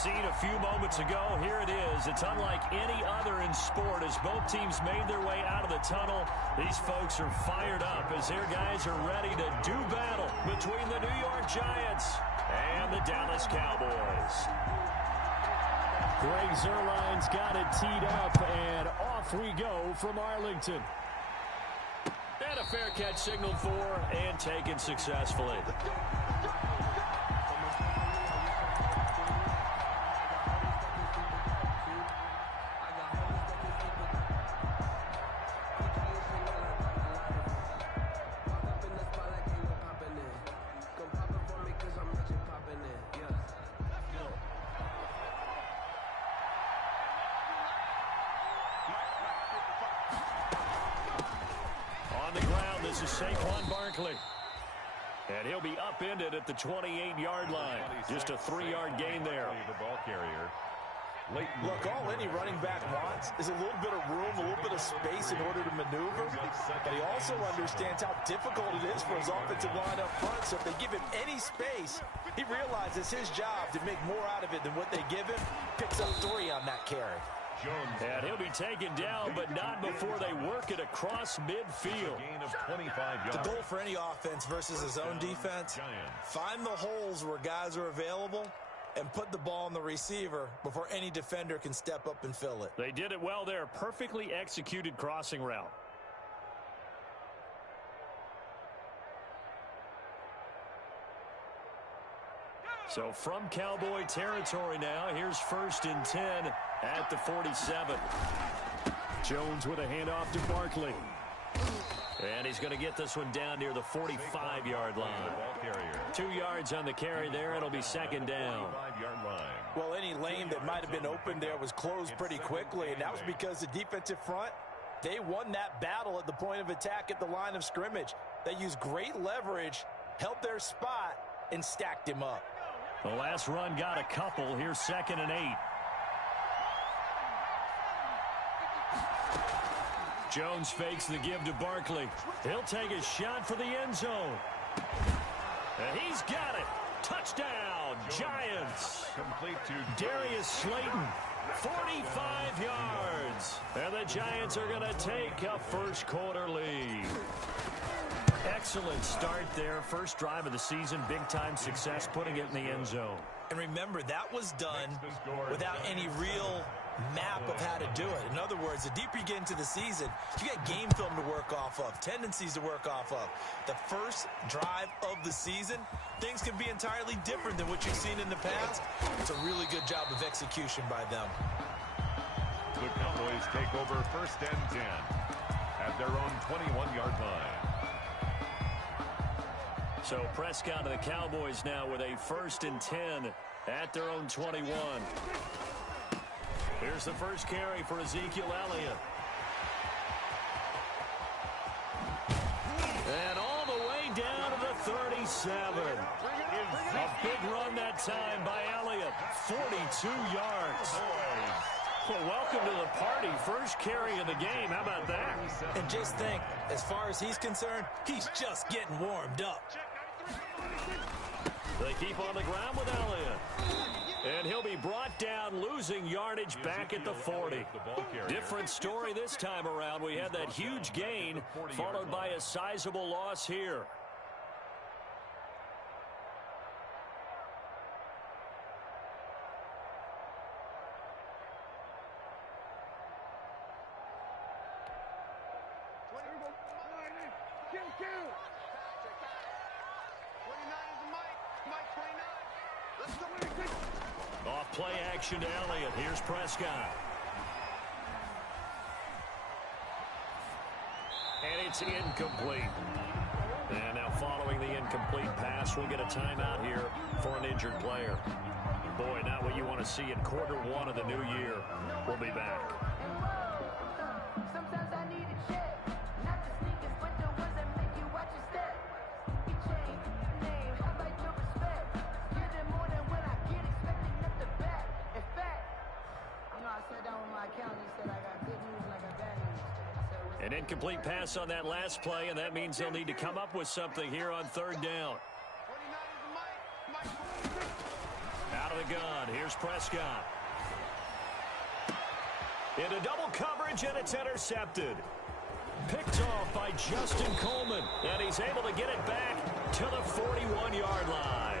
scene a few moments ago. Here it is. It's unlike any other in sport as both teams made their way out of the tunnel. These folks are fired up as their guys are ready to do battle between the New York Giants and the Dallas Cowboys. Greg Zuerlein's got it teed up, and off we go from Arlington. And a fair catch signaled for and taken successfully. And he'll be upended at the 28-yard line. Just a 3-yard gain there. The ball carrier. Look, all any running back wants is a little bit of room, a little bit of space in order to maneuver. But he also understands how difficult it is for his offensive line up front. So if they give him any space, he realizes his job to make more out of it than what they give him. Picks up 3 on that carry. And he'll be taken down, but not before they work it across midfield. Gain of 25 yards. The goal for any offense versus his own defense, find the holes where guys are available and put the ball on the receiver before any defender can step up and fill it. They did it well there. Perfectly executed crossing route. So from Cowboy territory now, here's 1st and 10 at the 47. Jones with a handoff to Barkley. And he's going to get this one down near the 45-yard line. 2 yards on the carry there. It'll be 2nd down. Well, any lane that might have been open there was closed pretty quickly, and that was because the defensive front, they won that battle at the point of attack at the line of scrimmage. They used great leverage, held their spot, and stacked him up. The last run got a couple. Here's 2nd and 8. Jones fakes the give to Barkley. He'll take a shot for the end zone. And he's got it. Touchdown, Giants. Complete to Darius Slayton, 45 yards. And the Giants are going to take a first-quarter lead. Excellent start there. First drive of the season. Big-time success putting it in the end zone. And remember, that was done without any real map of how to do it. In other words, the deeper you get into the season, you got game film to work off of, tendencies to work off of. The first drive of the season, things can be entirely different than what you've seen in the past. It's a really good job of execution by them. The Cowboys take over 1st and 10 at their own 21-yard line. So Prescott and the Cowboys now with a 1st and 10 at their own 21. Here's the first carry for Ezekiel Elliott. And all the way down to the 37. A big run that time by Elliott. 42 yards. Well, welcome to the party. First carry of the game. How about that? And just think, as far as he's concerned, he's just getting warmed up. They keep on the ground with Elliott. And he'll be brought down, losing yardage back at the 40. Different story this time around. We had that huge gain, followed by a sizable loss here. Off play action to Elliott. Here's Prescott. And it's incomplete. And now following the incomplete pass, we'll get a timeout here for an injured player. Boy, not what you want to see in Q1 of the new year. We'll be back. An incomplete pass on that last play, and that means they'll need to come up with something here on 3rd down. Out of the gun. Here's Prescott. Into double coverage, and it's intercepted. Picked off by Justin Coleman, and he's able to get it back to the 41-yard line.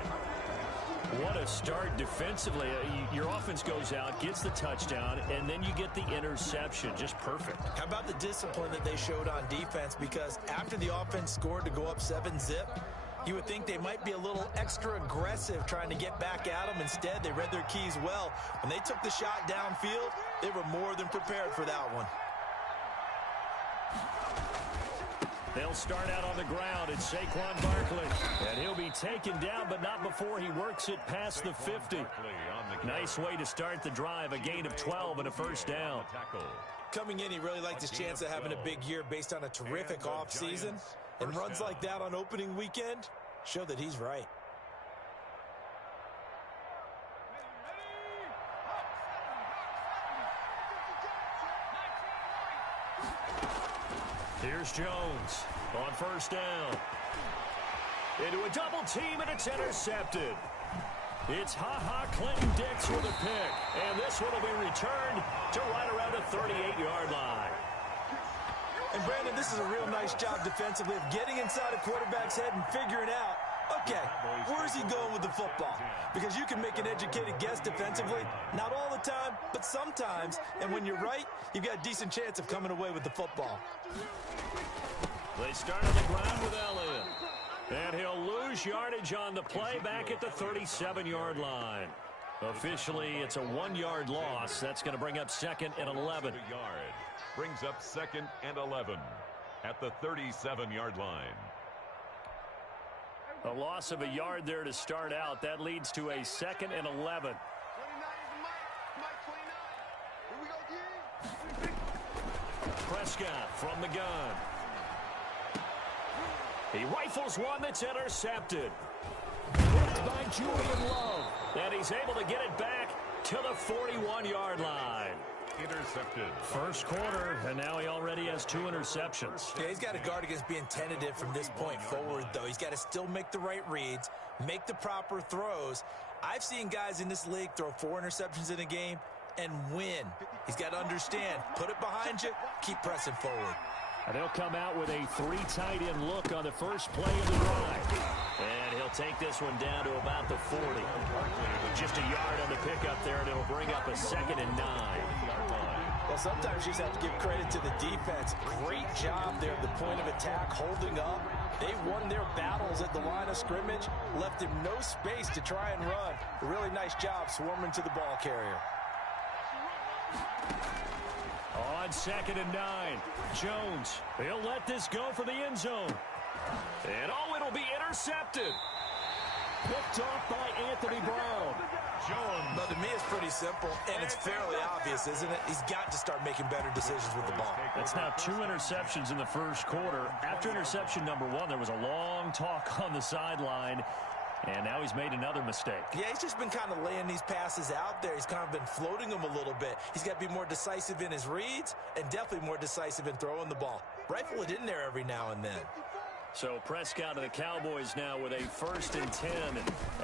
What a start defensively. Your offense goes out, gets the touchdown, and then you get the interception. Just perfect. How about the discipline that they showed on defense? Because after the offense scored to go up 7-zip, you would think they might be a little extra aggressive trying to get back at them. Instead, they read their keys well. When they took the shot downfield, they were more than prepared for that one. They'll start out on the ground. It's Saquon Barkley. And he'll be taken down, but not before he works it past the 50. Nice way to start the drive. A gain of 12 and a first down. Coming in, he really liked his chance of having a big year based on a terrific offseason. And runs like that on opening weekend show that he's right. Here's Jones on first down. Into a double team, and it's intercepted. It's Clinton Dix with a pick. And this one will be returned to right around the 38-yard line. And, Brandon, this is a real nice job defensively of getting inside a quarterback's head and figuring out, okay, where's he going with the football? Because you can make an educated guess defensively, not all the time, but sometimes. And when you're right, you've got a decent chance of coming away with the football. They start on the ground with Elliott. And he'll lose yardage on the play back at the 37-yard line. Officially, it's a 1-yard loss. That's going to bring up 2nd and 11. Brings up 2nd and 11 at the 37-yard line. A loss of a yard there to start out. That leads to a 2nd and 11. Prescott from the gun. He rifles one that's intercepted. Picked by Julian Love. And he's able to get it back to the 41-yard line. Intercepted. First quarter, and now he already has 2 interceptions. Yeah, he's got to guard against being tentative from this point forward, though. He's got to still make the right reads, make the proper throws. I've seen guys in this league throw 4 interceptions in a game and win. He's got to understand, put it behind you, keep pressing forward. And he'll come out with a 3 tight end look on the first play of the drive. And he'll take this one down to about the 40. Just a yard on the pickup there, and it'll bring up a 2nd and 9. Well, sometimes you just have to give credit to the defense. Great job there at the point of attack, holding up. They won their battles at the line of scrimmage, left him no space to try and run. A really nice job swarming to the ball carrier. On 2nd and 9, Jones, he'll let this go for the end zone. And it'll be intercepted. Picked off by Anthony Brown. Jones. But to me, it's pretty simple, and it's fairly obvious, isn't it? He's got to start making better decisions with the ball. That's now 2 interceptions in the first quarter. After interception number 1, there was a long talk on the sideline. And now he's made another mistake. Yeah, he's just been kind of laying these passes out there. He's kind of been floating them a little bit. He's got to be more decisive in his reads and definitely more decisive in throwing the ball. Rifle it in there every now and then. So Prescott and the Cowboys now with a 1st and 10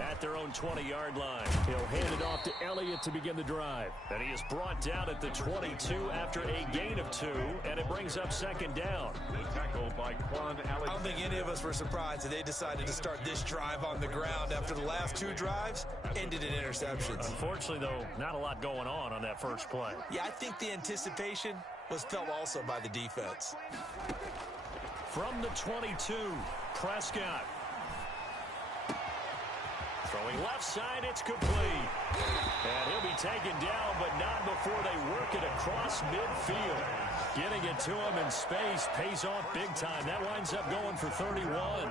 at their own 20-yard line. He'll hand it off to Elliott to begin the drive. And he is brought down at the 22 after a gain of 2, and it brings up 2nd down. Tackled by Quan Alexander. I don't think any of us were surprised that they decided to start this drive on the ground after the last 2 drives ended in interceptions. Unfortunately, though, not a lot going on that first play. Yeah, I think the anticipation was felt also by the defense. From the 22, Prescott. Throwing left side, it's complete. And he'll be taken down, but not before they work it across midfield. Getting it to him in space pays off big time. That winds up going for 31.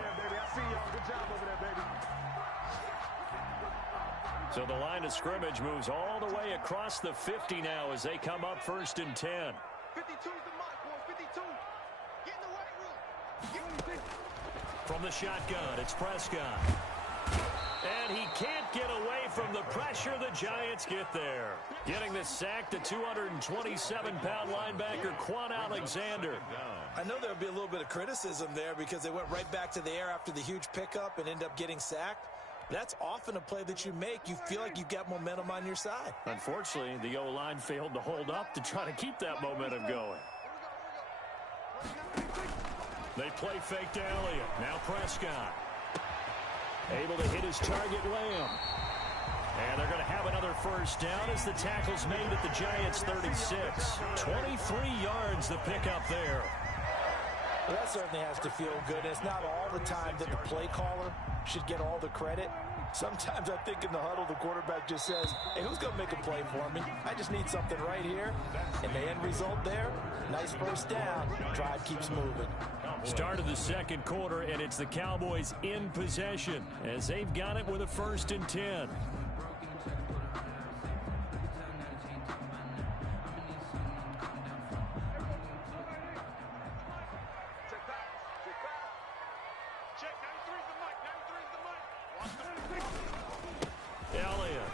So the line of scrimmage moves all the way across the 50 now as they come up 1st and 10. 52's the mark, boys. 52. Get in the right room. From the shotgun, it's Prescott. And he can't get away from the pressure. The Giants get there. Getting the sack, the 227-pound linebacker, Quan Alexander. I know there'll be a little bit of criticism there because they went right back to the air after the huge pickup and ended up getting sacked. That's often a play that you make. You feel like you've got momentum on your side. Unfortunately, the O-line failed to hold up to try to keep that momentum going. They play fake to Elliott. Now Prescott. Able to hit his target, Lamb. And they're going to have another first down as the tackle's made at the Giants' 36. 23 yards the pickup there. Well, that certainly has to feel good. It's not all the time that the play caller should get all the credit. Sometimes I think in the huddle, the quarterback just says, hey, who's going to make a play for me? I just need something right here. And the end result there, nice first down. Drive keeps moving. Start of the second quarter, and it's the Cowboys in possession as they've got it with a 1st and 10. Elliott.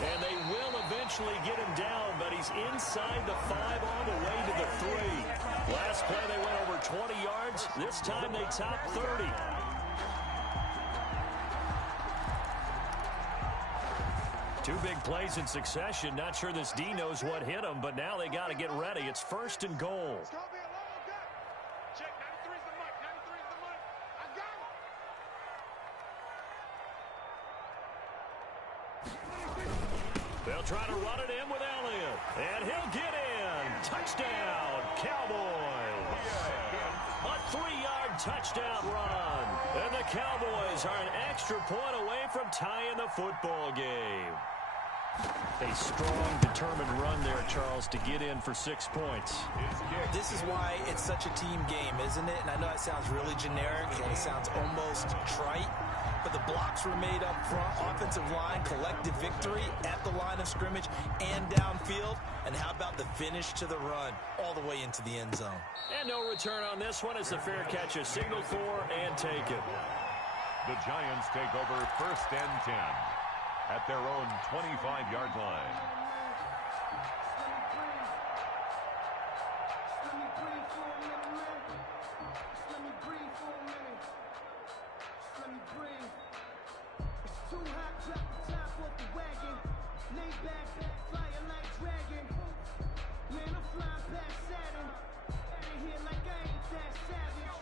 And they will eventually get him down, but he's inside the 5 on the way to the 3. Last play they went over 20 yards. This time they top 30. Two big plays in succession. Not sure this D knows what hit him, but now they got to get ready. It's 1st and goal. They'll try to run it in with Elliott. And he'll get in. Touchdown, Cowboys. A 3-yard touchdown run. And the Cowboys are an extra point away from tying the football game. A strong, determined run there, Charles, to get in for 6 points. This is why it's such a team game, isn't it? And I know it sounds really generic and it sounds almost trite, but the blocks were made up front. Offensive line, collective victory at the line of scrimmage and downfield. And how about the finish to the run all the way into the end zone? And no return on this one as the fair catch is signaled for and taken. The Giants take over 1st and 10 at their own 25-yard line.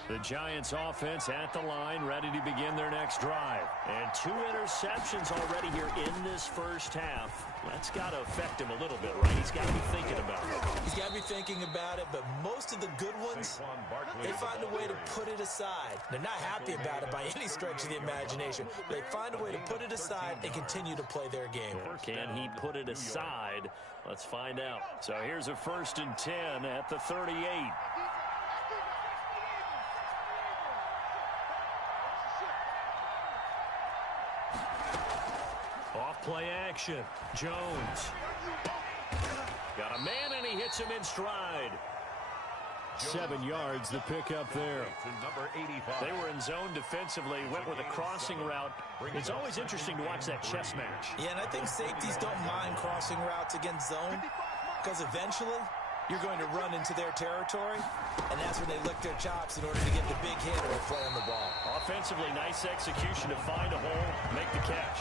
The Giants offense at the line, ready to begin their next drive. And 2 interceptions already here in this first half. That's got to affect him a little bit, right? He's got to be thinking about it. He's got to be thinking about it, but most of the good ones, they find a way to put it aside. They're not happy about it by any stretch of the imagination. They find a way to put it aside and continue to play their game. Or can he put it aside? Let's find out. So here's a 1st and 10 at the 38. Play action. Jones. Got a man, and he hits him in stride. 7 yards, the pickup there. They were in zone defensively, went with a crossing route. It's always interesting to watch that chess match. Yeah, and I think safeties don't mind crossing routes against zone because eventually you're going to run into their territory, and that's when they lick their chops in order to get the big hit or play on the ball. Offensively, nice execution to find a hole, make the catch.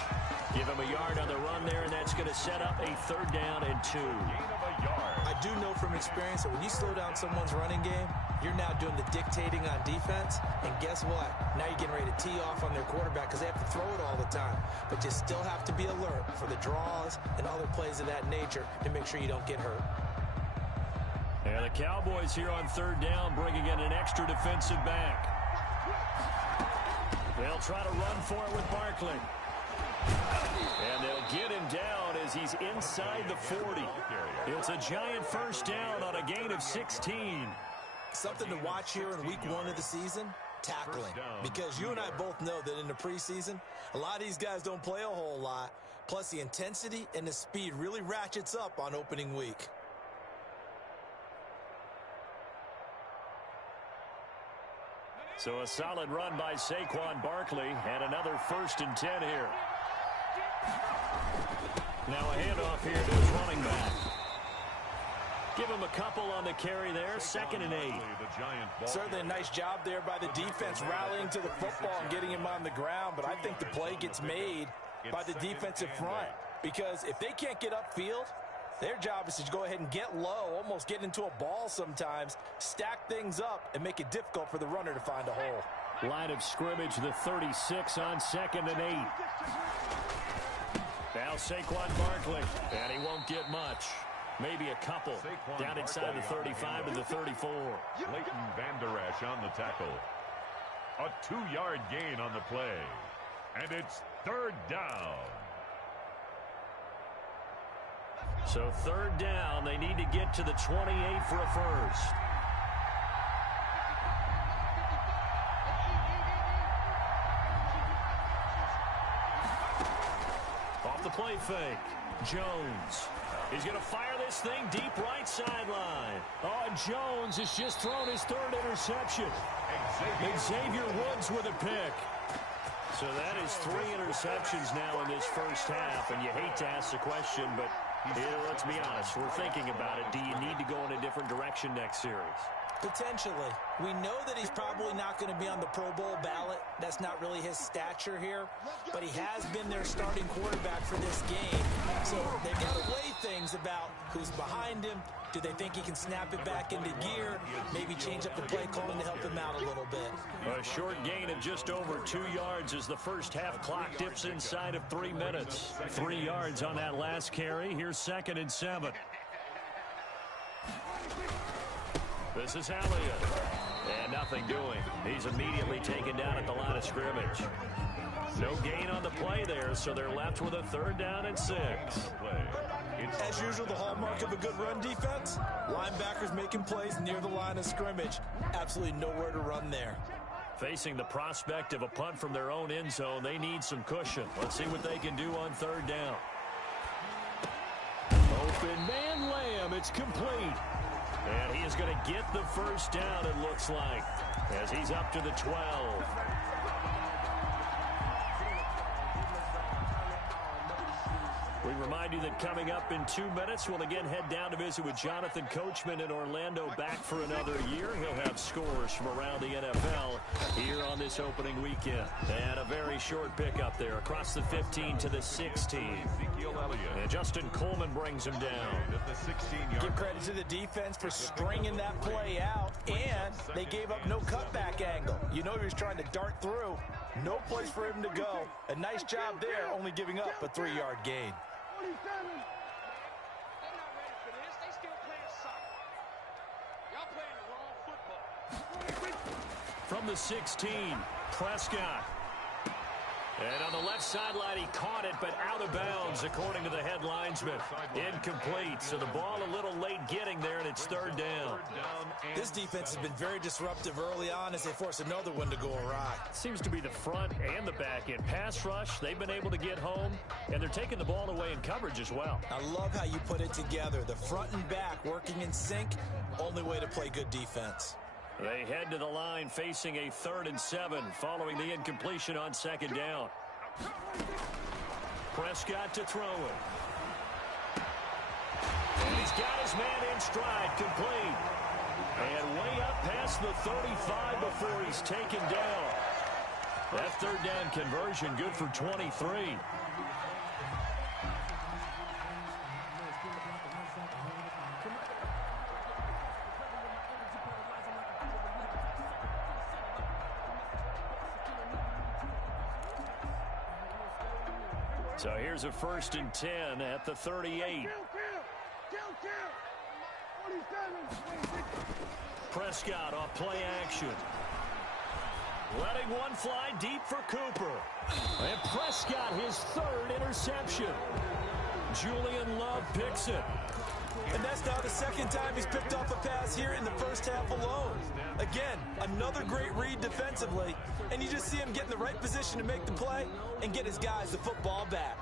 Give him a yard on the run there, and that's going to set up a 3rd down and 2. I do know from experience that when you slow down someone's running game, you're now doing the dictating on defense, and guess what? Now you're getting ready to tee off on their quarterback because they have to throw it all the time. But you still have to be alert for the draws and other plays of that nature to make sure you don't get hurt. And the Cowboys here on 3rd down, bringing in an extra defensive back. They'll try to run for it with Barkley. And they'll get him down as he's inside the 40. It's a Giant 1st down on a gain of 16. Something to watch here in week 1 of the season, tackling. Because you and I both know that in the preseason, a lot of these guys don't play a whole lot. Plus, the intensity and the speed really ratchets up on opening week. So a solid run by Saquon Barkley, and another 1st and 10 here. Now a handoff here to his running back. Give him a couple on the carry there, 2nd and 8. Certainly a nice job there by the defense rallying to the football and getting him on the ground, but I think the play gets made by the defensive front because if they can't get upfield, their job is to go ahead and get low, almost get into a ball sometimes, stack things up, and make it difficult for the runner to find a hole. Line of scrimmage, the 36 on 2nd and 8. Now Saquon Barkley, and he won't get much. Maybe a couple down inside the 35 and the 34. Leighton Vander Esch on the tackle. A 2-yard gain on the play. And it's 3rd down. So 3rd down, they need to get to the 28 for a first. Off the play fake, Jones. He's going to fire this thing deep right sideline. Oh, and Jones has just thrown his 3rd interception. Xavier Woods with a pick. So that is 3 interceptions now in this first half, and you hate to ask the question, but let's be honest, we're thinking about it. Do you need to go in a different direction next series? Potentially. We know that he's probably not going to be on the Pro Bowl ballot. That's not really his stature here. But he has been their starting quarterback for this game. So they've got to weigh things about who's behind him. Do they think he can snap it back into gear? Maybe change up the play calling to help him out a little bit. A short gain of just over 2 yards as the first half clock dips inside of 3 minutes. 3 yards on that last carry. Here's 2nd and 7. This is Elliott. And nothing doing. He's immediately taken down at the line of scrimmage. No gain on the play there, so they're left with a 3rd down and 6. As usual, the hallmark of a good run defense, linebackers making plays near the line of scrimmage. Absolutely nowhere to run there. Facing the prospect of a punt from their own end zone, they need some cushion. Let's see what they can do on 3rd down. Open man Lamb, it's complete. And he is going to get the first down, it looks like, as he's up to the 12. We remind you that coming up in 2 minutes, we'll again head down to visit with Jonathan Coachman in Orlando, back for another year. He'll have scores from around the NFL here on this opening weekend. And a very short pickup there across the 15 to the 16. And Justin Coleman brings him down. Give credit to the defense for stringing that play out, and they gave up no cutback angle. You know he was trying to dart through. No place for him to go. A nice job there, only giving up a 3-yard gain. They're not ready for this. They still playing soccer. Y'all playing the wrong football. From the 16, Prescott. And on the left sideline, he caught it, but out of bounds, according to the head linesman. Incomplete, so the ball a little late getting there, and it's 3rd down. This defense has been very disruptive early on as they force another one to go awry. Seems to be the front and the back end. Pass rush, they've been able to get home, and they're taking the ball away in coverage as well. I love how you put it together. The front and back working in sync, only way to play good defense. They head to the line facing a 3rd and 7 following the incompletion on 2nd down. Prescott to throw it. And he's got his man in stride, complete. And way up past the 35 before he's taken down. That 3rd down conversion good for 23. So here's a 1st and 10 at the 38. Prescott off play action. Letting one fly deep for Cooper. And Prescott, his 3rd interception. Julian Love picks it. And that's now the 2nd time he's picked off a pass here in the first half alone. Again, another great read defensively, and you just see him get in the right position to make the play and get his guys the football back.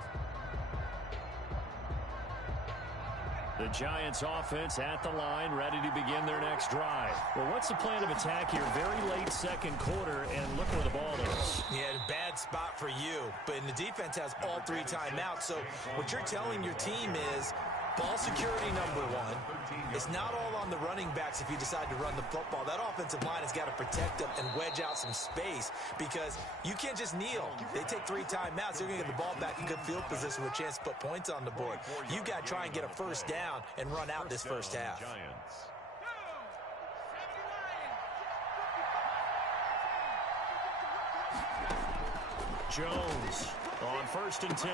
The Giants offense at the line, ready to begin their next drive. Well, what's the plan of attack here? Very late 2nd quarter, and look where the ball is. Yeah, a bad spot for you, but the defense has all 3 timeouts, so what you're telling your team is, Ball security number one. It's not all on the running backs if you decide to run the football. That offensive line has got to protect them and wedge out some space because you can't just kneel. They take 3 timeouts. They're going to get the ball back in good field position with a chance to put points on the board. You've got to try and get a first down and run out this first half. Jones on 1st and 10.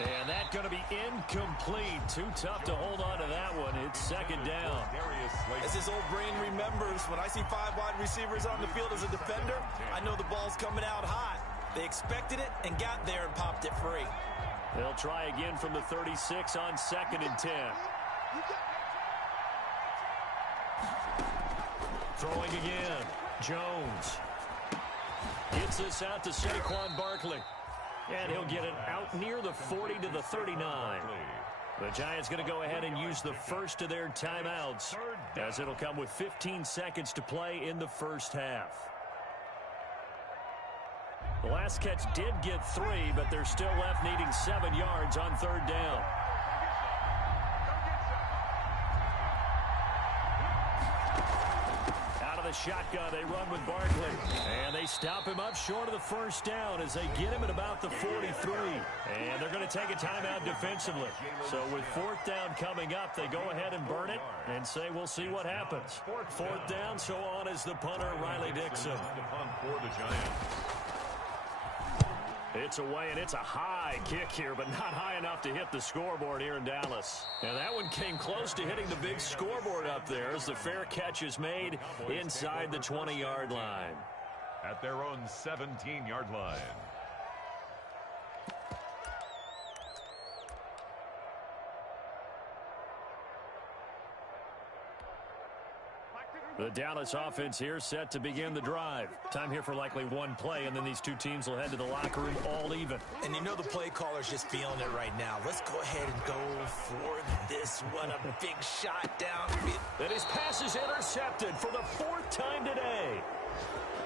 And that's going to be incomplete. Too tough to hold on to that one. It's 2nd down. As his old brain remembers, when I see 5 wide receivers on the field as a defender, I know the ball's coming out hot. They expected it and got there and popped it free. They'll try again from the 36 on 2nd and 10. Throwing again. Jones. Gets this out to Saquon Barkley. And he'll get it out near the 40 to the 39. The Giants going to go ahead and use the first of their timeouts, as it'll come with 15 seconds to play in the first half. The last catch did get 3, but they're still left needing 7 yards on 3rd down. Shotgun, they run with Barkley, and they stop him up short of the first down as they get him at about the 43, and they're going to take a timeout defensively. So with 4th down coming up, they go ahead and burn it and say we'll see what happens. 4th down, so on is the punter, Riley Dixon. It's away, and it's a high kick here, but not high enough to hit the scoreboard here in Dallas. And that one came close to hitting the big scoreboard up there as the fair catch is made inside the 20-yard line. At their own 17-yard line. The Dallas offense here set to begin the drive. Time here for likely one play, and then these two teams will head to the locker room all even. And you know the play caller's just feeling it right now. Let's go ahead and go for this one. A big shot downfield. And his pass is intercepted for the 4th time today.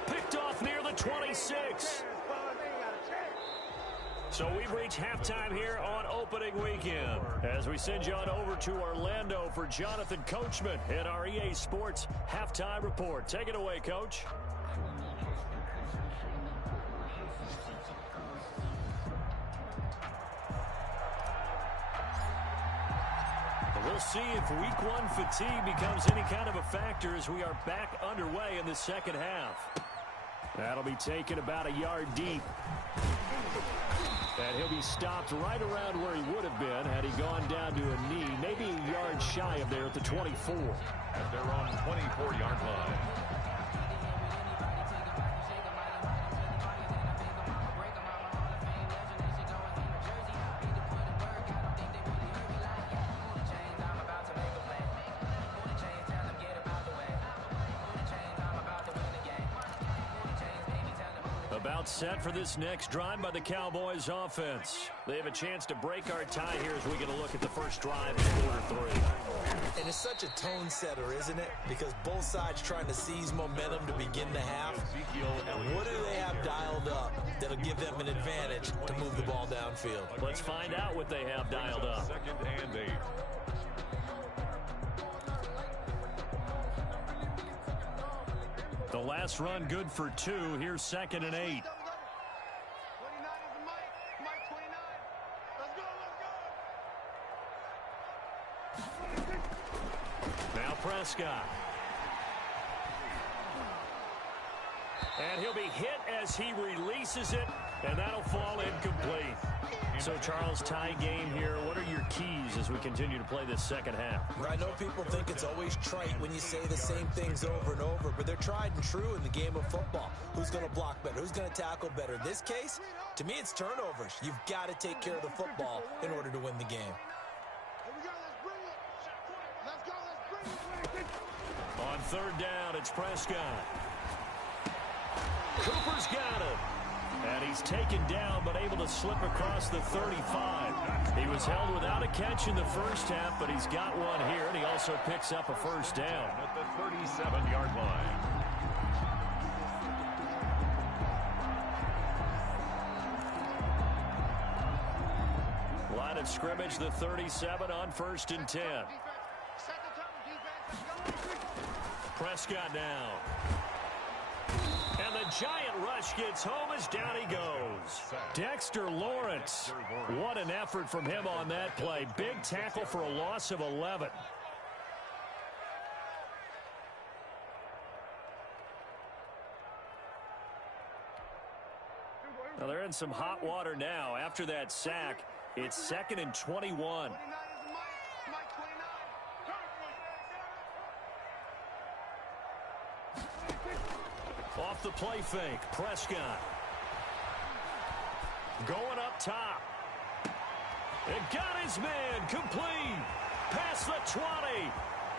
Picked off near the 26. So we've reached halftime here on opening weekend as we send you on over to Orlando for Jonathan Coachman in our EA Sports Halftime Report. Take it away, Coach. We'll see if week 1 fatigue becomes any kind of a factor as we are back underway in the second half. That'll be taken about a yard deep. And he'll be stopped right around where he would have been had he gone down to a knee, maybe a yard shy of there at the 24. At their own 24-yard line. About set for this next drive by the Cowboys offense. They have a chance to break our tie here as we get a look at the first drive in quarter 3. And it's such a tone setter, isn't it? Because both sides trying to seize momentum to begin the half. And what do they have dialed up that'll give them an advantage to move the ball downfield? Let's find out what they have dialed up. 2nd and 8. The last run good for 2. Here's 2nd and 8. Now Prescott. And he'll be hit as he releases it, and that'll fall incomplete. So, Charles, tie game here. What are your keys as we continue to play this second half? I know people think it's always trite when you say the same things over and over, but they're tried and true in the game of football. Who's going to block better? Who's going to tackle better? In this case, to me, it's turnovers. You've got to take care of the football in order to win the game. On 3rd down, it's Prescott. Cooper's got him. And he's taken down, but able to slip across the 35. He was held without a catch in the first half, but he's got one here, and he also picks up a first down. At the 37-yard line. Line at scrimmage, the 37 on 1st and 10. Prescott now. And the giant rush gets home as down he goes. Dexter Lawrence. What an effort from him on that play. Big tackle for a loss of 11. Well, they're in some hot water now. After that sack, it's 2nd and 21. Off the play fake, Prescott. Going up top. It got his man complete. Past the 20.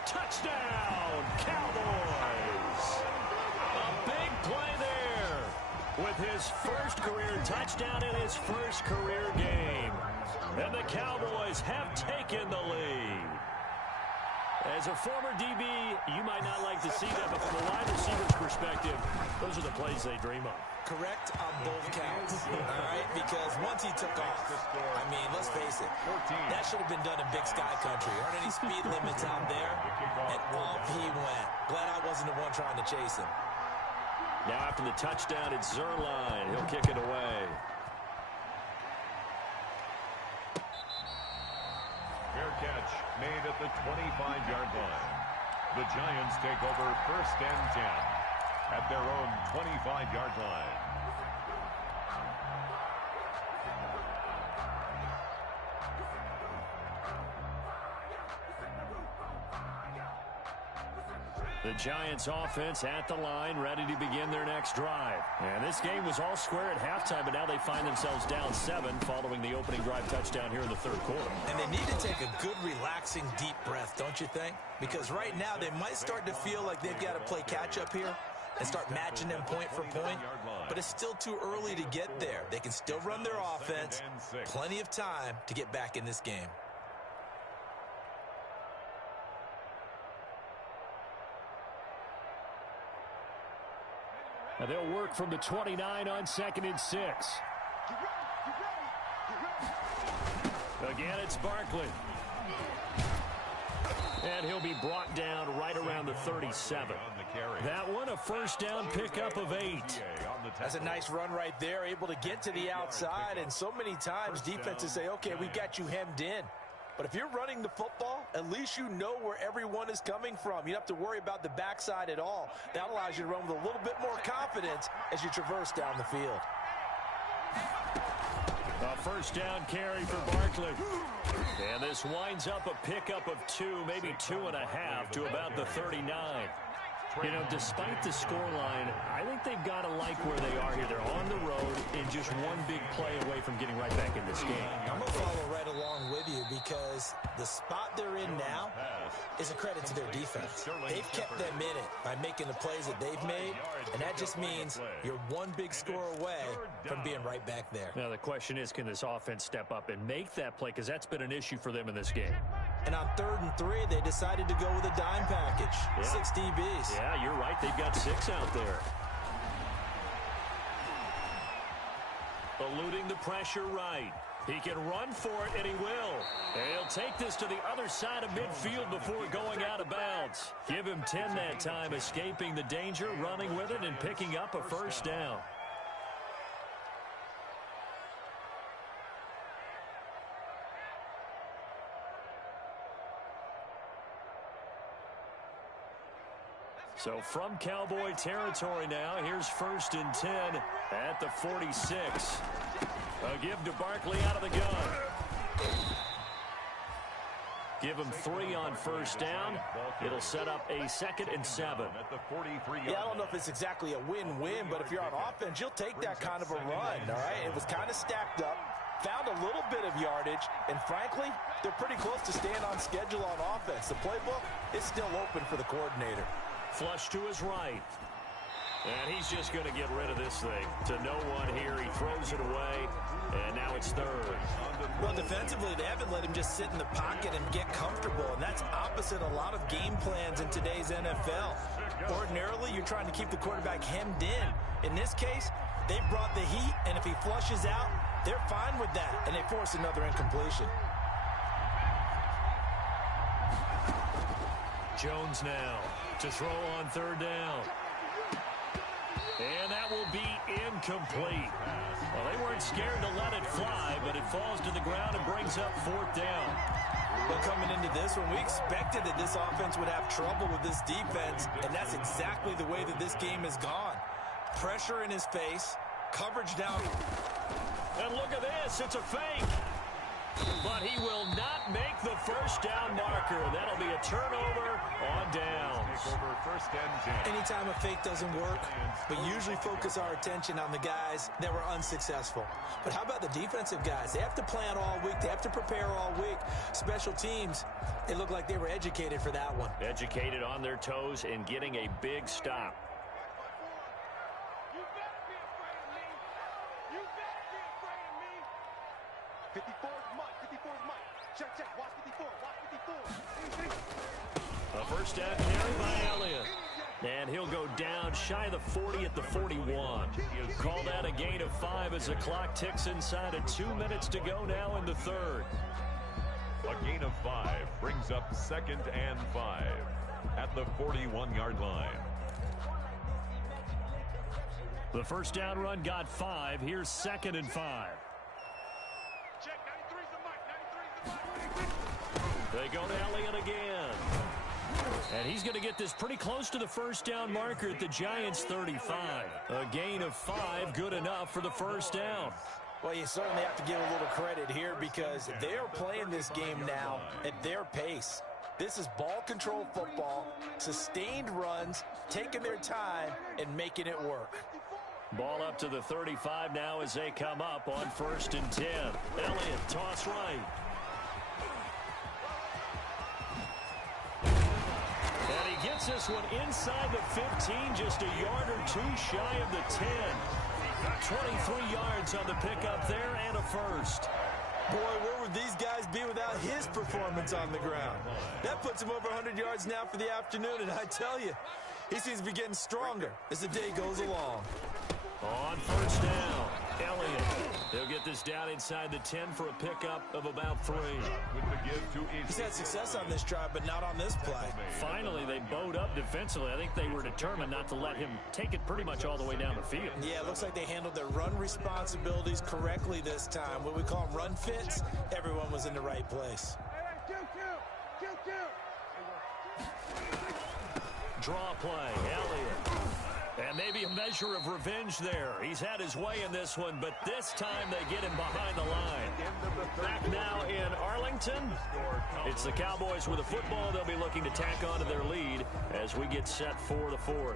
Touchdown, Cowboys. A big play there with his first career touchdown in his first career game. And the Cowboys have taken the lead. As a former DB, you might not like to see that, but from a wide receiver's perspective, those are the plays they dream of. Correct on both counts, all right? Because once he took off, I mean, let's face it, that should have been done in Big Sky Country. Aren't any speed limits out there? And off he went. Glad I wasn't the one trying to chase him. Now after the touchdown, it's Zerline. He'll kick it away. Fair catch made at the 25-yard line. The Giants take over 1st and 10 at their own 25-yard line. The Giants offense at the line, ready to begin their next drive. And this game was all square at halftime, but now they find themselves down 7 following the opening drive touchdown here in the 3rd quarter. And they need to take a good, relaxing, deep breath, don't you think? Because right now they might start to feel like they've got to play catch-up here and start matching them point for point. But it's still too early to get there. They can still run their offense. Plenty of time to get back in this game. And they'll work from the 29 on 2nd and 6. Again, it's Barkley. And he'll be brought down right around the 37. That one, a 1st down pickup of 8. That's a nice run right there, able to get to the outside. And so many times defenses say, okay, we got you hemmed in. But if you're running the football, at least you know where everyone is coming from. You don't have to worry about the backside at all. That allows you to run with a little bit more confidence as you traverse down the field. A 1st down carry for Barkley. And this winds up a pickup of 2, maybe 2.5 to about the 39. You know, despite the scoreline, I think they've got to like where they are here. They're on the road and just one big play away from getting right back in this game. I'm going to follow right along with you because the spot they're in now is a credit to their defense. They've kept them in it by making the plays that they've made, and that just means you're one big score away from being right back there. Now, the question is, can this offense step up and make that play? Because that's been an issue for them in this game. And on 3rd and 3, they decided to go with a dime package. 6 DBs. Yeah, you're right. They've got 6 out there. Eluding the pressure right. He can run for it, and he will. And he'll take this to the other side of midfield before going out of bounds. Give him 10 that time, escaping the danger, running with it, and picking up a 1st down. So from Cowboy territory now, here's 1st and 10 at the 46. A give to Barkley out of the gun. Give him 3 on 1st down. It'll set up a 2nd and 7. Yeah, I don't know if it's exactly a win-win, but if you're on offense, you'll take that kind of a run, all right? It was kind of stacked up, found a little bit of yardage, and frankly, they're pretty close to staying on schedule on offense. The playbook is still open for the coordinator. Flush to his right. And he's just going to get rid of this thing to no one here. He throws it away, and now it's 3rd. Well, defensively, they haven't let him just sit in the pocket and get comfortable, and that's opposite a lot of game plans in today's NFL. Ordinarily, you're trying to keep the quarterback hemmed in. In this case, they brought the heat, and if he flushes out, they're fine with that, and they force another incompletion. Jones now to throw on third down. And that will be incomplete. Well, they weren't scared to let it fly, but it falls to the ground and brings up fourth down. But coming into this one, we expected that this offense would have trouble with this defense, and that's exactly the way that this game has gone. Pressure in his face, coverage down. And look at this, it's a fake. But he will not make the first down marker. That'll be a turnover on downs. First and 10. Anytime a fake doesn't work, but usually focus our attention on the guys that were unsuccessful. But how about the defensive guys? They have to plan all week. They have to prepare all week. Special teams, it looked like they were educated for that one. Educated on their toes and getting a big stop. You better be afraid of me. You better be afraid of me. 54 is Mike. 54 is Mike. Check, check. Watch 54. Watch 54. A first down carry by Elliott. And he'll go down shy of the 40 at the 41. Call that a gain of 5 as the clock ticks inside of 2 minutes to go now in the third. A gain of 5 brings up 2nd and 5 at the 41-yard line. The first down run got 5. Here's 2nd and 5. Check. 93's the Mike. 93's the Mike. They go to Elliott again. And he's going to get this pretty close to the first down marker at the Giants' 35. A gain of 5, good enough for the first down. Well, you certainly have to give a little credit here because they are playing this game now at their pace. This is ball control football, sustained runs, taking their time, and making it work. Ball up to the 35 now as they come up on 1st and 10. Elliott, toss right. And he gets this one inside the 15, just a yard or two shy of the 10. 23 yards on the pickup there and a first. Boy, where would these guys be without his performance on the ground? That puts him over 100 yards now for the afternoon, and I tell you, he seems to be getting stronger as the day goes along. On first down, Elliott. They'll get this down inside the 10 for a pickup of about 3. With the give to He's had success on this drive, but not on this play. Finally, they bowed up defensively. I think they were determined not to let him take it pretty much all the way down the field. Yeah, it looks like they handled their run responsibilities correctly this time. What we call them run fits, everyone was in the right place. Draw play, Elliott. And maybe a measure of revenge there. He's had his way in this one, but this time they get him behind the line. Back now in Arlington. It's the Cowboys with the football. They'll be looking to tack on to their lead as we get set for the 4th.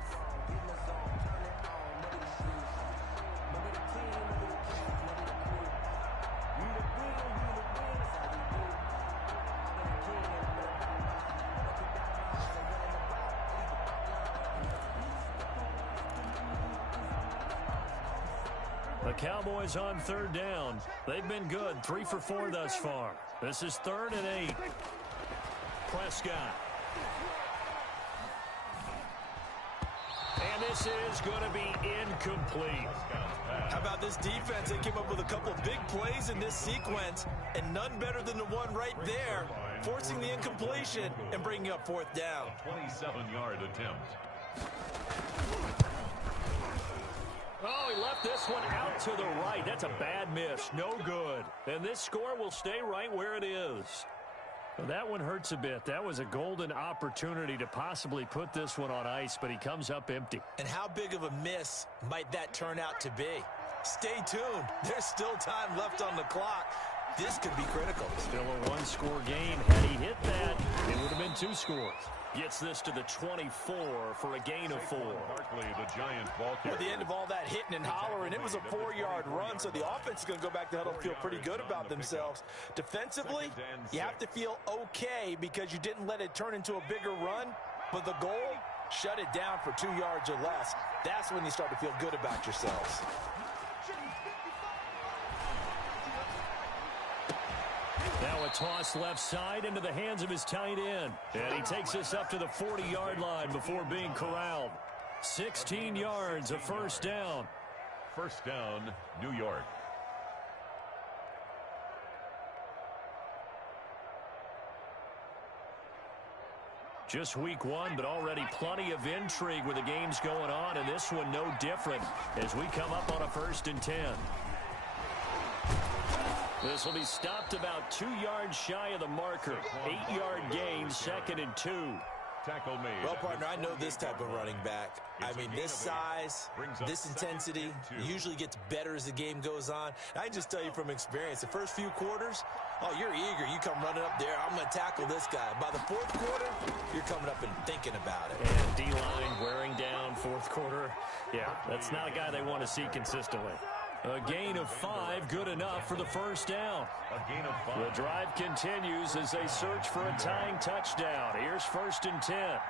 The Cowboys on 3rd down. They've been good, 3 for 4 thus far. This is 3rd and 8. Prescott. And this is going to be incomplete. How about this defense? They came up with a couple of big plays in this sequence, and none better than the one right there, forcing the incompletion and bringing up 4th down. 27-yard attempt. Oh, he left this one out to the right. That's a bad miss. No good. And this score will stay right where it is. Well, that one hurts a bit. That was a golden opportunity to possibly put this one on ice, but he comes up empty. And how big of a miss might that turn out to be? Stay tuned. There's still time left on the clock. This could be critical. Still a 1-score game. Had he hit that, it would have been 2 scores. Gets this to the 24 for a gain of 4. Barkley, the Giant ball carrier. At the end of all that hitting and hollering, it was a 4-yard run, so the offense is going to go back to huddle and feel pretty good about themselves. Defensively, you have to feel okay because you didn't let it turn into a bigger run, but the goal, shut it down for 2 yards or less. That's when you start to feel good about yourselves. Now a toss left side into the hands of his tight end. And he takes this up to the 40-yard line before being corralled. 16 yards, a first down. First down, New York. Just week one, but already plenty of intrigue with the games going on, and this one no different as we come up on a 1st and 10. This will be stopped about 2 yards shy of the marker. 8-yard gain, 2nd and 2. Tackle made. Well, partner, I know this type of running back. I mean, this size, this intensity usually gets better as the game goes on. I just tell you from experience, the first few quarters, oh, you're eager. You come running up there, I'm going to tackle this guy. By the 4th quarter, you're coming up and thinking about it. And D-line wearing down 4th quarter. Yeah, that's not a guy they want to see consistently. A gain of 5, good enough for the 1st down. A gain of 5. The drive continues as they search for a tying touchdown. Here's 1st and 10.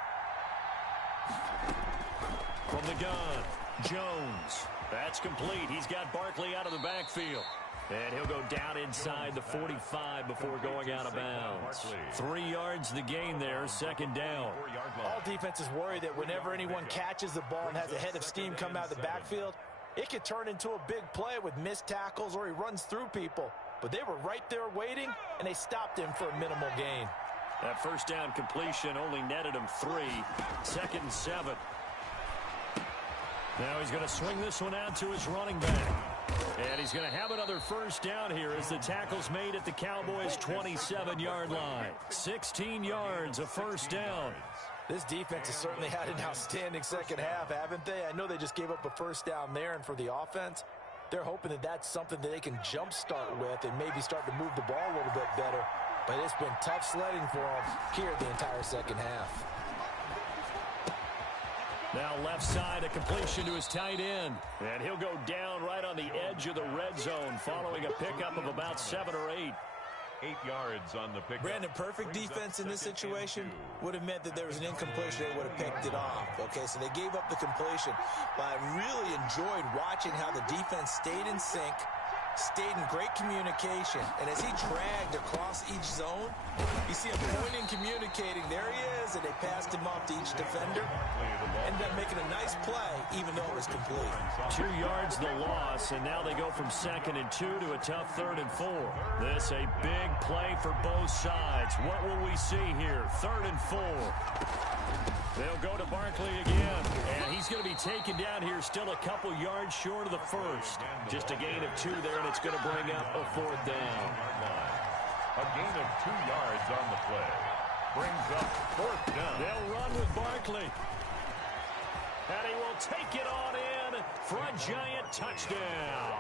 From the gun, Jones. That's complete. He's got Barkley out of the backfield. And he'll go down inside the 45 before going out of bounds. 3 yards the gain there, 2nd down. All defenses worry that whenever anyone catches the ball and has a head of steam come out of the backfield, it could turn into a big play with missed tackles or he runs through people. But they were right there waiting, and they stopped him for a minimal gain. That 1st down completion only netted him 3. 2nd and 7. Now he's going to swing this one out to his running back. And he's going to have another 1st down here as the tackle's made at the Cowboys' 27-yard line. 16 yards, a 1st down. This defense has certainly had an outstanding second half, haven't they? I know they just gave up a 1st down there, and for the offense, they're hoping that that's something that they can jumpstart with and maybe start to move the ball a little bit better. But it's been tough sledding for them here the entire second half. Now left side, a completion to his tight end. And he'll go down right on the edge of the red zone following a pickup of about 7 or 8. 8 yards on the pickup. Brandon, perfect defense in this situation would have meant that there was an incompletion. They would have picked it off. Okay, so they gave up the completion. But I really enjoyed watching how the defense stayed in sync, stayed in great communication. And as he dragged across each zone, you see him pointing, communicating. There he is, and they passed him off to each defender. Ended up making a nice play, even though it was complete. 2 yards the loss, and now they go from 2nd and 2 to a tough 3rd and 4. This a big play for both sides. What will we see here? 3rd and 4. They'll go to Barkley again, and he's going to be taken down here still a couple yards short of the 1st. Just a gain of 2 there, and it's going to bring up a 4th down. A gain of 2 yards on the play. Brings up 4th down. They'll run with Barkley. And he will take it on in for a giant touchdown.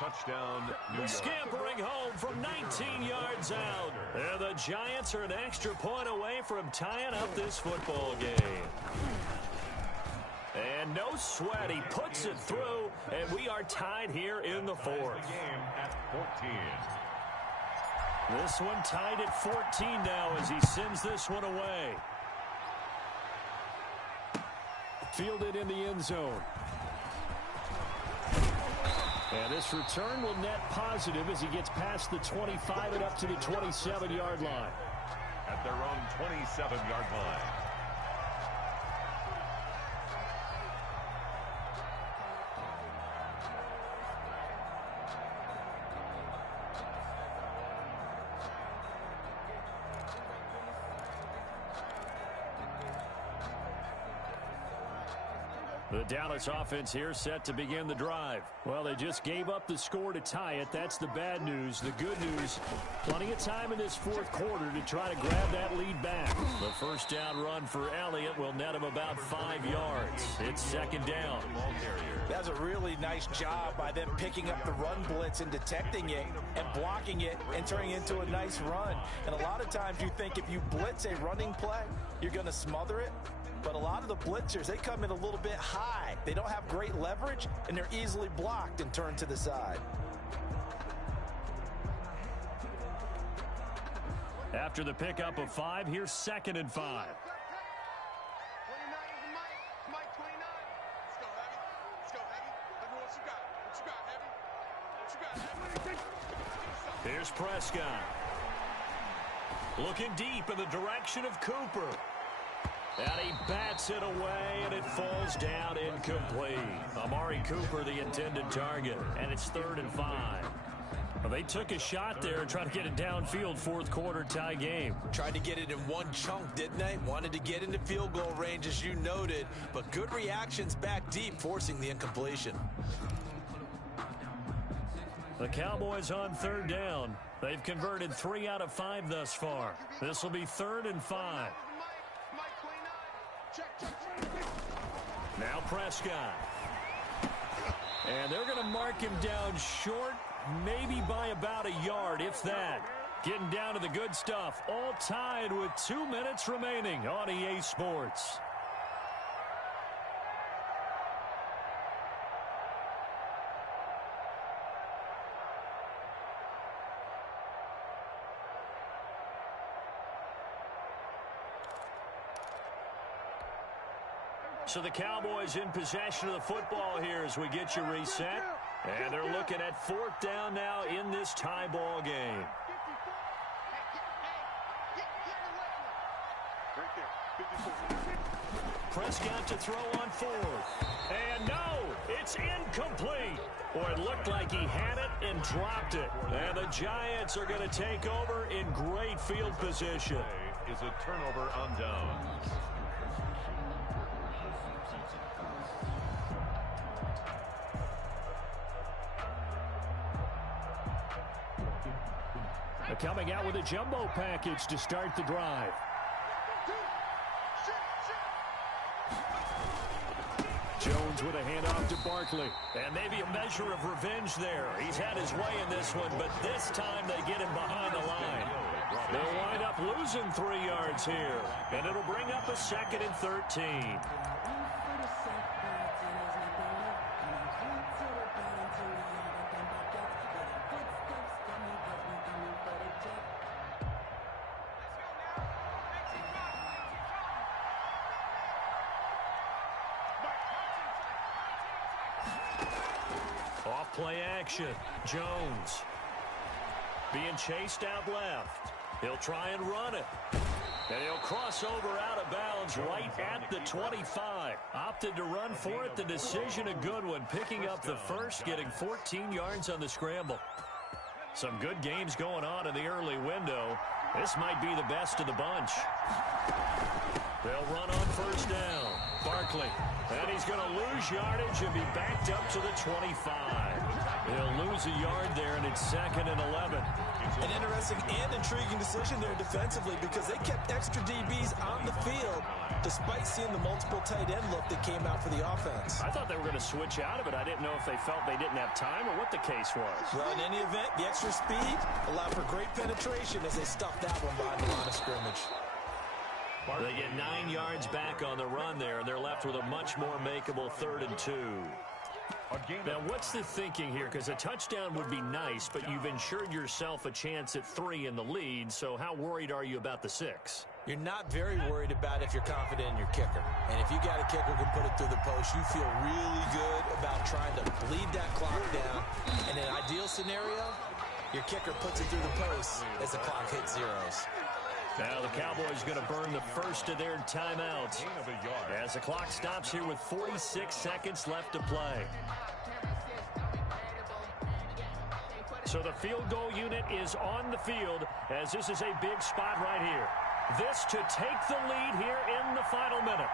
Touchdown, New York. Scampering home from 19 yards out. And the Giants are an extra point away from tying up this football game. And no sweat, he puts it through, and we are tied here in the 4th. Game at 14. This one tied at 14 now as he sends this one away. Fielded in the end zone. And this return will net positive as he gets past the 25 and up to the 27-yard line. At their own 27-yard line. The Dallas offense here set to begin the drive. Well, they just gave up the score to tie it. That's the bad news. The good news, plenty of time in this 4th quarter to try to grab that lead back. The 1st down run for Elliott will net him about 5 yards. It's 2nd down. That's a really nice job by them picking up the run blitz and detecting it and blocking it and turning it into a nice run. And a lot of times you think if you blitz a running play, you're going to smother it. But a lot of the blitzers, they come in a little bit high. They don't have great leverage, and they're easily blocked and turned to the side. After the pickup of 5, here's 2nd and 5. 29 is the Mike. Mike 29. Let's go, Heavy. Let me know what you got. What you got, Heavy? What you got, Heavy? Here's Prescott. Looking deep in the direction of Cooper. And he bats it away, and it falls down incomplete. Amari Cooper, the intended target, and it's 3rd and 5. Well, they took a shot there and tried to get it downfield, fourth quarter tie game. Tried to get it in one chunk, didn't they? Wanted to get into field goal range, as you noted, but good reactions back deep, forcing the incompletion. The Cowboys on third down. They've converted 3 out of 5 thus far. This will be 3rd and 5. Now Prescott. And they're going to mark him down short, maybe by about a yard, if that. Getting down to the good stuff. All tied with 2 minutes remaining on EA Sports. So the Cowboys in possession of the football here as we get you reset. And they're looking at 4th down now in this tie ball game. Prescott to throw on 4th. And no, it's incomplete. Boy, it looked like he had it and dropped it. And the Giants are going to take over in great field position. Is a turnover on downs. Coming out with a jumbo package to start the drive. Jones with a handoff to Barkley. And maybe a measure of revenge there. He's had his way in this one, but this time they get him behind the line. They'll wind up losing 3 yards here. And it'll bring up a 2nd and 13. Play action. Jones being chased out left. He'll try and run it. And he'll cross over out of bounds right at the 25. Opted to run for it. The decision a good one. Picking up the first, getting 14 yards on the scramble. Some good games going on in the early window. This might be the best of the bunch. They'll run on 1st down. Barkley. And he's going to lose yardage and be backed up to the 25. He'll lose a yard there, and it's 2nd and 11. An interesting and intriguing decision there defensively because they kept extra DBs on the field despite seeing the multiple tight end look that came out for the offense. I thought they were going to switch out of it. I didn't know if they felt they didn't have time or what the case was. Well, in any event, the extra speed allowed for great penetration as they stuffed that one behind the line of scrimmage. They get 9 yards back on the run there, and they're left with a much more makeable 3rd and 2. Now, what's the thinking here? Because a touchdown would be nice, but you've ensured yourself a chance at 3 in the lead, so how worried are you about the 6? You're not very worried about if you're confident in your kicker. And if you got a kicker who can put it through the post, you feel really good about trying to bleed that clock down. In an ideal scenario, your kicker puts it through the post as the clock hits zeros. Now the Cowboys going to burn the first of their timeouts as the clock stops here with 46 seconds left to play. So the field goal unit is on the field as this is a big spot right here. This to take the lead here in the final minute.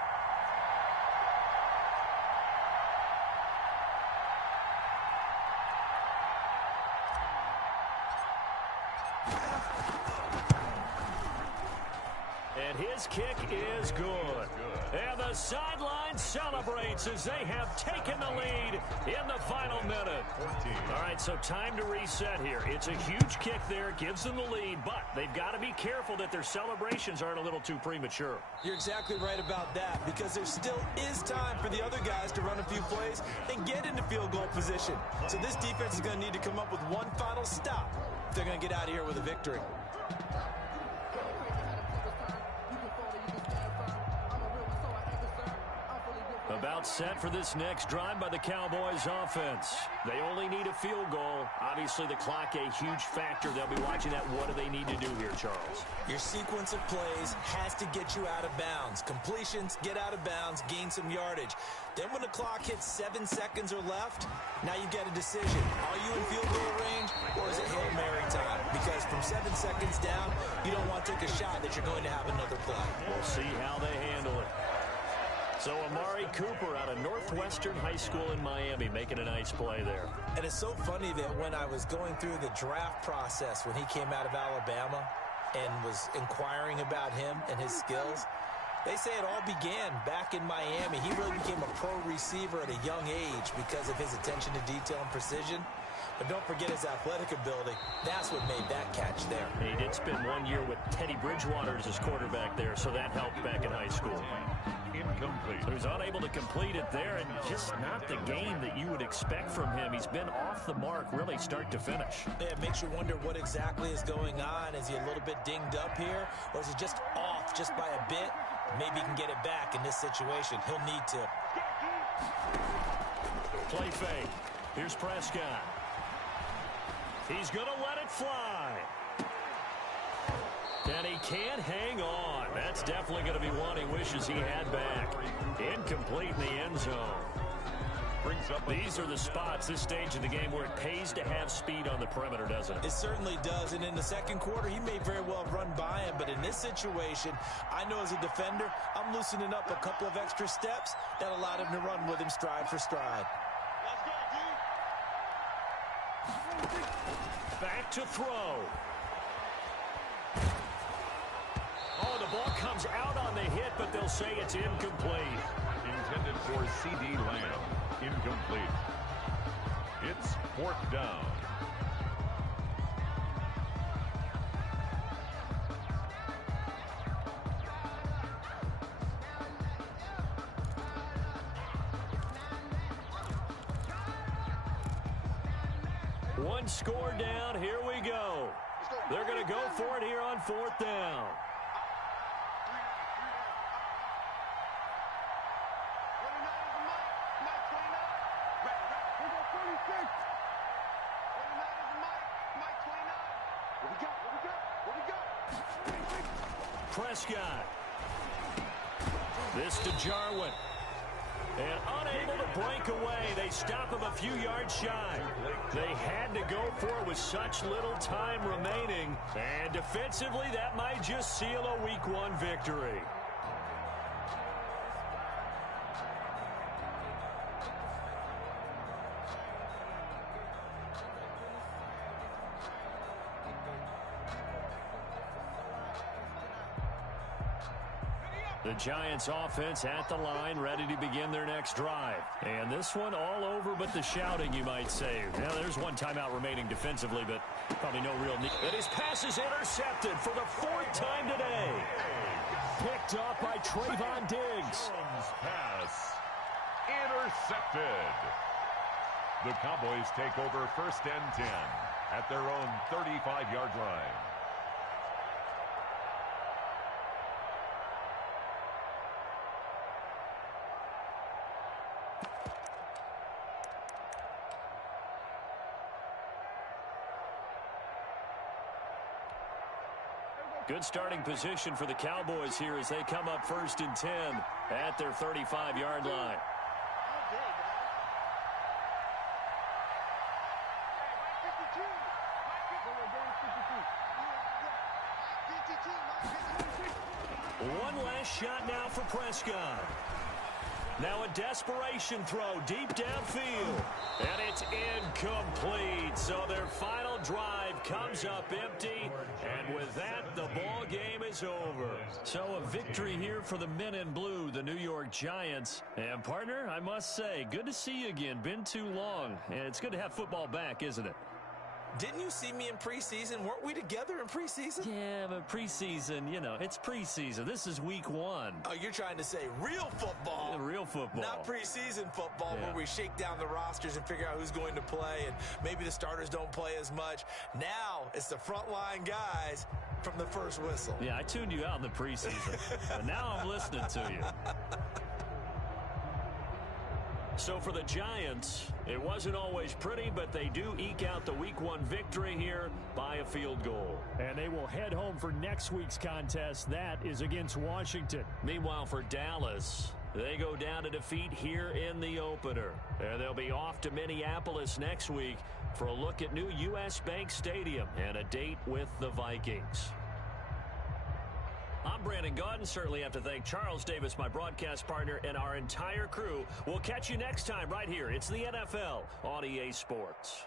And his kick is good. And the sideline celebrates as they have taken the lead in the final minute. All right, so time to reset here. It's a huge kick there, gives them the lead, but they've got to be careful that their celebrations aren't a little too premature. You're exactly right about that because there still is time for the other guys to run a few plays and get into field goal position. So this defense is going to need to come up with one final stop if they're going to get out of here with a victory. About set for this next drive by the Cowboys offense. They only need a field goal. Obviously, the clock a huge factor. They'll be watching that. What do they need to do here, Charles? Your sequence of plays has to get you out of bounds. Completions, get out of bounds, gain some yardage. Then when the clock hits 7 seconds or left, now you get a decision. Are you in field goal range or is it hail seconds down, you don't want to take a shot that you're going to have another play. We'll see how they handle it. So Amari Cooper out of Northwestern High School in Miami making a nice play there. And it's so funny that when I was going through the draft process when he came out of Alabama and was inquiring about him and his skills, they say it all began back in Miami. He really became a pro receiver at a young age because of his attention to detail and precision. But don't forget his athletic ability. That's what made that catch there. He did spend 1 year with Teddy Bridgewater as his quarterback there, so that helped back in high school. Incomplete. So he's unable to complete it there, and just not the game that you would expect from him. He's been off the mark really start to finish. Yeah, it makes you wonder what exactly is going on. Is he a little bit dinged up here, or is he just off just by a bit? Maybe he can get it back in this situation. He'll need to. Play fake. Here's Prescott. He's going to let it fly. And he can't hang on. That's definitely going to be one he wishes he had back. Incomplete in the end zone. These are the spots, this stage of the game, where it pays to have speed on the perimeter, doesn't it? It certainly does. And in the second quarter, he may very well run by him. But in this situation, I know as a defender, I'm loosening up a couple of extra steps that allowed him to run with him stride for stride. Back to throw. Oh, the ball comes out on the hit, but they'll say it's incomplete. Intended for C.D. Lamb. Incomplete. It's 4th down. One score down. Here we go. They're going to go for it here on 4th down. Prescott. This to Jarwin. And unable to break away. They stop him a few yards shy. They had to go for it with such little time remaining. And defensively, that might just seal a Week 1 victory. The Giants offense at the line, ready to begin their next drive. And this one all over but the shouting, you might say. Now, there's one timeout remaining defensively, but probably no real need. And his pass is intercepted for the 4th time today. Picked up by Trayvon Diggs. Pass intercepted. The Cowboys take over 1st and 10 at their own 35-yard line. Good starting position for the Cowboys here as they come up 1st and 10 at their 35-yard line. One last shot now for Prescott. Now a desperation throw deep downfield. And it's incomplete. So their final drive comes up empty. And with that, the ball game is over. So a victory here for the men in blue, the New York Giants. And partner, I must say, good to see you again. Been too long. And it's good to have football back, isn't it? Didn't you see me in preseason? Weren't we together in preseason? Yeah, but preseason, you know, it's preseason. This is Week 1. Oh, you're trying to say real football. Real football. Not preseason football Yeah. where we shake down the rosters and figure out who's going to play, and maybe the starters don't play as much. Now it's the frontline guys from the first whistle. Yeah, I tuned you out in the preseason. But now I'm listening to you. So for the Giants, it wasn't always pretty, but they do eke out the Week 1 victory here by a field goal. And they will head home for next week's contest. That is against Washington. Meanwhile, for Dallas, they go down to defeat here in the opener. And they'll be off to Minneapolis next week for a look at new U.S. Bank Stadium and a date with the Vikings. I'm Brandon Gaudin. Certainly have to thank Charles Davis, my broadcast partner, and our entire crew. We'll catch you next time right here. It's the NFL on EA Sports.